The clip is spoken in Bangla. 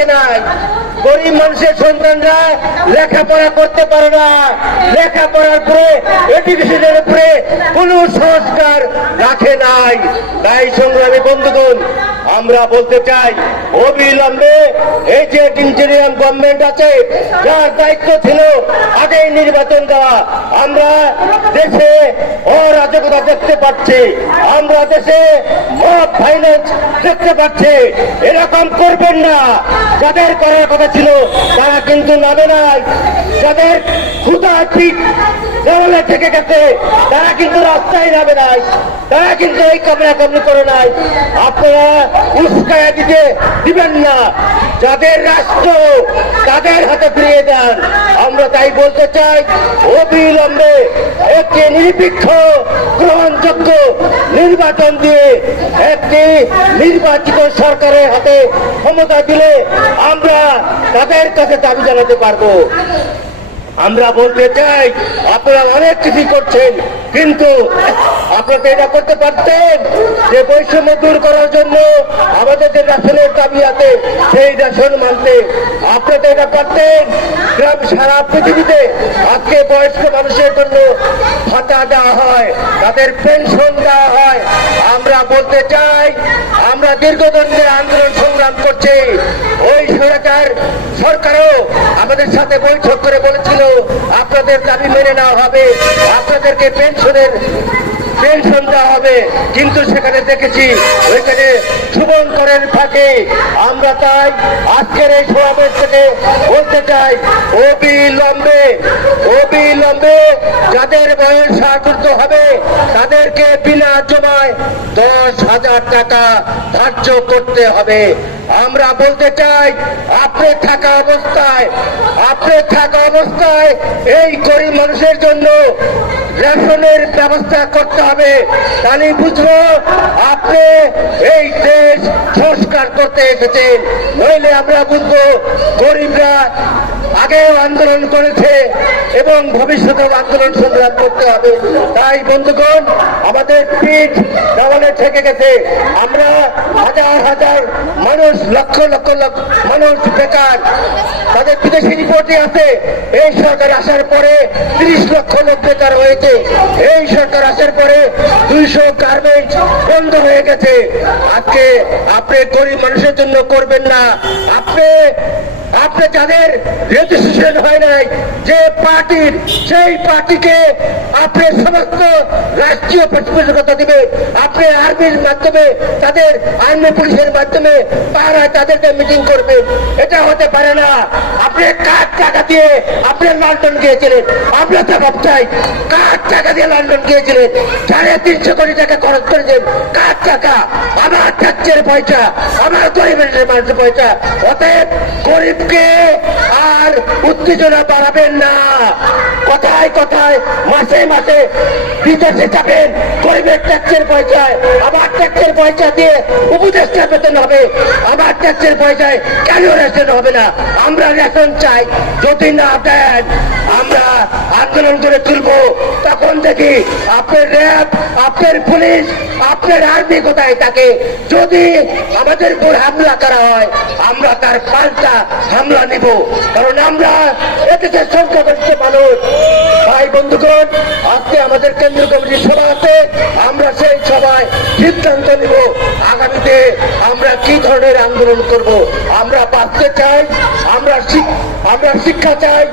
থাকে নাই গরিব মানুষের সন্তানরা লেখাপড়া করতে পারে না। লেখাপড়ার পরে এডুকেশনের উপরে কোনো সংস্কার রাখে নাই। তাই সংগ্রামী বন্ধুগণ, আমরা বলতে চাই, অবিলম্বে এই যে ইঞ্জিনিয়ার গভর্নমেন্ট আছে, যার দায়িত্ব ছিল আগেই নির্বাচন দেওয়া। আমরা দেশে অরাজকতা দেখতে পাচ্ছি, আমরা দেশে মব ফাইন্যান্স দেখতে পাচ্ছি। এরকম করবেন না। যাদের করার কথা ছিল, তারা কিন্তু নামে নাই। যাদের ক্ষুদা ঠিক দেওয়ালে থেকে গেছে, তারা কিন্তু রাস্তায় নামে নাই। তারা কিন্তু এই কামড়া কামড়ি করে নাই। আপনারা উস্কায়া দিতে দিবেন না। যাদের রাষ্ট্র তাদের হাতে ফিরিয়ে দেন। আমরা তাই বলতে চাই, অবিলম্বে একটি নিরপেক্ষ গ্রহণযোগ্য নির্বাচন দিয়ে একটি নির্বাচিত সরকারের হাতে ক্ষমতা দিলে আমরা তাদের কাছে দাবি জানাতে পারব। আমরা বলতে চাই, আপনারা অনেক কিছু করছেন, কিন্তু আপনারা এটা করতে পারতেন যে বৈষম্য দূর করার জন্য আমাদের যে রেশনের দাবি আছে, সেই রেশন মানতে আপনারা এটা পারতেন। গ্রাম সারা পৃথিবীতে আজকে বয়স্ক মানুষের জন্য ভাতা দেওয়া হয়, তাদের পেনশন দেওয়া হয়। আমরা বলতে চাই, আমরা দীর্ঘদিন আন্দোলন সংগ্রাম করছি। সরকারও আমাদের সাথে বৈঠক করে বলেছিল, আপনাদের দাবি মেনে নেওয়া হবে, আপনাদেরকে পেনশনের, পেনশন দেওয়া হবে। কিন্তু সেখানে দেখেছি, ওইখানে সুবন করেন ফাঁকে আমরা তাই আজকের এই সমাবেশ থেকে বলতে চাই অবিলম্বে অবিলম্বে যাদের বয়স ষাট হবে, তাদেরকে বিনা জমায় দশ হাজার টাকা ধার্য করতে হবে। আমরা বলতে চাই, আপনি থাকা অবস্থায়, আপনি থাকা অবস্থায় এই গরিব মানুষের জন্য রেশনের ব্যবস্থা করতে হবে। তাহলে বুঝব, আপনি এই দেশ সংস্কার করতে এসেছেন। নইলে আমরা বুঝব গরিবরা আগেও আন্দোলন করেছে এবং ভবিষ্যতেও আন্দোলন সংগ্রাম করতে হবে। তাই, বন্ধুগণ, আমাদের পিঠ দেওয়ালে থেকে গেছে। আমরা হাজার হাজার মানুষ, লক্ষ লক্ষ লক্ষ মানুষ বেকার। তাদের বিদেশি রিপোর্টে আছে, এই সরকার আসার পরে তিরিশ লক্ষ লোক বেকার হয়েছে। এই সরকার আসার পরে দুইশো গার্মেন্টস বন্ধ হয়ে গেছে। আজকে আপনি গরিব মানুষের জন্য করবেন না। আপনি আপনি যাদের রেজিস্ট্রেশন হয় নাই যে পার্টির সেই পার্টিকে আপনি সমস্ত রাষ্ট্রীয় প্রতিবেদকতা দিবে। আপনি আর্মির মাধ্যমে, তাদের আর্মি পুলিশের মাধ্যমে পাড়ায় তাদেরকে মিটিং করবে। এটা হতে পারে না। আপনি কার টাকা দিয়ে আপনি লন্ডন গিয়েছিলেন? আমরা তো ভাবছাই কার টাকা দিয়ে লন্ডন গিয়েছিলেন? সাড়ে তিনশো কোটি টাকা খরচ করেছেন। কার টাকা? আমার ট্যাক্সের পয়সা, আমার গরিবের মানুষের পয়সা। অতএব গরিবকে আর উত্তেজনা বাড়াবেন না। কথায় কথায়, মাসে মাসে বিদেশে যাবেন, গরিবের ট্যাক্সের পয়সায় আমার ট্যাক্সের পয়সা দিয়ে উপদেষ্টা বেতন হবে আমার ট্যাক্সের পয়সায় কেন রেশন হবে না? আমরা রেশন চাই, যদি না দেন, আমরা আন্দোলন করে তুলবো। তখন দেখি আপনার র্যাব, আপনার পুলিশ, আপনার আর্মি কোথায় থাকে? যদি আমাদের উপর হামলা করা হয়, আমরা তার পাল্টা হামলা নেব। কারণ আমরা এদেশের সংখ্যাগরিষ্ঠ মানুষ। ভাই বন্ধুগণ, আজকে আমাদের কেন্দ্রীয় কমিটির সভা আছে আমরা সেই সভায় সিদ্ধান্ত নিব। আগামীতে আমরা কি ধরনের আন্দোলন করব? আমরা বাঁচতে চাই, আমরা আমরা শিক্ষা চাই।